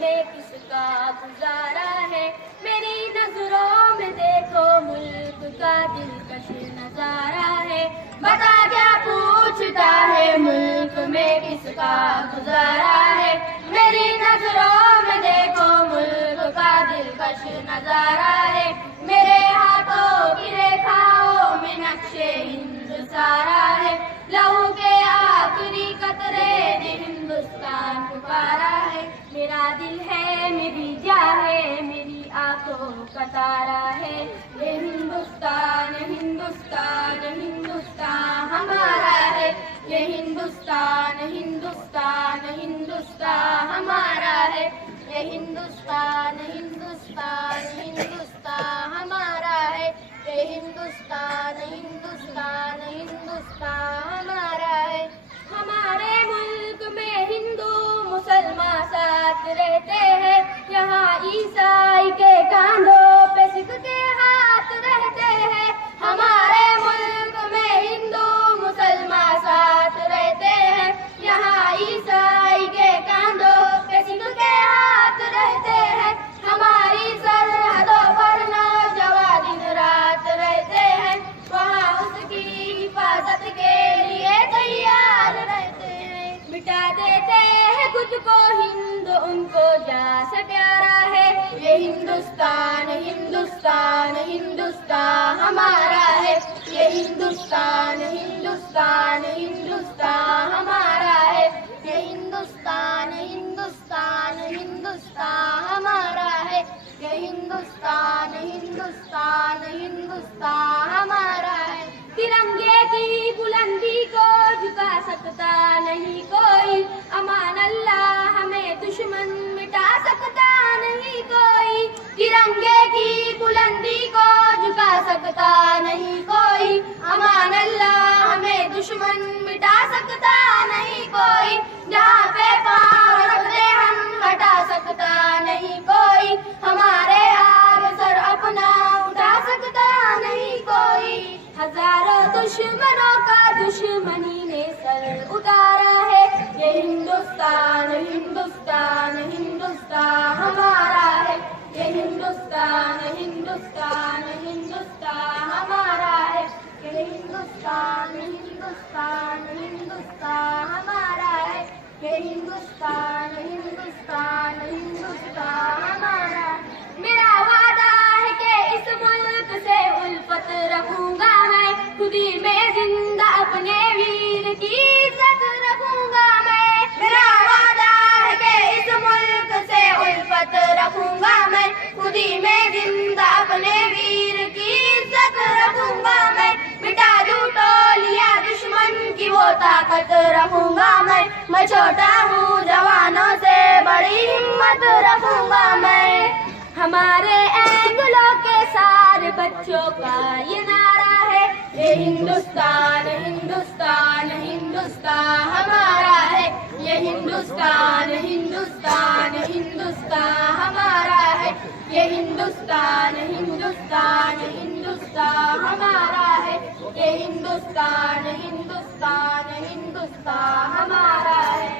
में किसका गुजारा है। मेरी नजरों में देखो मुल्क का दिलकश नजारा है। बता क्या पूछता है मुल्क में किसका गुजारा है। मेरी नजरों में देखो मुल्क का दिलकश नजारा है। मेरे हाथों की रेखाओं में नक्शे हिंद सारा है। लहू के आखिरी कतरे ने हिंदुस्तान पुकारा है। मेरा दिल है मेरी जान है मेरी आंखों का तारा है। ये हिंदुस्तान हिंदुस्तान हिंदुस्तान हमारा है। ये हिंदुस्तान हिंदुस्तान हिंदुस्तान हमारा है। ये हिंदुस्तान हिंदुस्तान हिंदुस्तान हमारा है। ये हिंदुस्तान हिंदुस्तान हिंदुस्तान हमारा है। हमारे मुल्क में हिंदू मुसलमान साथ रहते हैं। यहाँ ईसाई के कांधों पे सिख के हाथ रहते हैं। हमारे मुल्क में हिंदू मुसलमान साथ रहते हैं। यहाँ ईसाई के कांधों पे सिख के हाथ रहते हैं। हमारी सरहदों पर नौजवान दिन रात रहते हैं। वहाँ उसकी हिफाजत के लिए तैयार रहते हैं। मिटा देते हैं खुद को हिंद उनको जा से प्यारा है। ये हिंदुस्तान हिंदुस्तान हिंदुस्तान हमारा है। ये हिंदुस्तान हिंदुस्तान हिंदुस्तान हमारा है। ये हिंदुस्तान हिंदुस्तान हिंदुस्तान हमारा है। ये हिंदुस्तान हिंदुस्तान हिंदुस्तान हमारा है। तिरंगे की बुलंदी को झुका सकता नहीं कोई। अमान अल्लाह हमें दुश्मन मिटा सकता नहीं कोई। तिरंगे की बुलंदी को झुका सकता नहीं कोई। अमान अल्लाह हमें दुश्मन मिटा सकता नहीं कोई। जहाँ पे पाँव रख दे हम हटा सकता नहीं कोई। हमारे आगे सर अपना उठा सकता नहीं कोई। हजारों दुश्मनों का दुश्मनी ने सर उतारा है। ये हिंदुस्तान हिंदुस्तान हिंदुस्तान हमारा है। ये हिंदुस्तान हिंदुस्तान हिंदुस्तान हमारा है। ये हिंदुस्तान हिंदुस्तान हिंदुस्तान हमारा है। ये हिंदुस्तान हिंदुस्तान हिंदुस्तान हमारा है। मेरा वादा है कि इस मुल्क से उल्फत रखूंगा मैं। खुदी में जिंदा अपने वीर की इज्जत रखूंगा मैं। मेरा वादा है कि इस मुल्क से उल्फत रखूंगा मैं। खुदी में जिंदा अपने वीर की इज्जत रखूंगा मैं। मिटा दूं टोलियां दुश्मन की वो ताकत रखूंगा मैं। मैं छोटा हूँ जवानों से बड़ी हिम्मत रखूंगा मैं। हमारे एंगलों के सारे बच्चों का ये नारा है। ये हिंदुस्तान हिंदुस्तान हिंदुस्तान हमारा है। ये हिंदुस्तान हिंदुस्तान हिंदुस्तान हमारा है। ये हिंदुस्तान हिंदुस्तान हिंदुस्तान हमारा है। ये हिंदुस्तान हिंदुस्तान हिंदुस्तान हमारा है।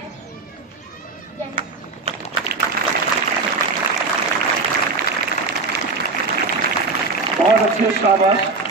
बहुत अच्छे शाबाश।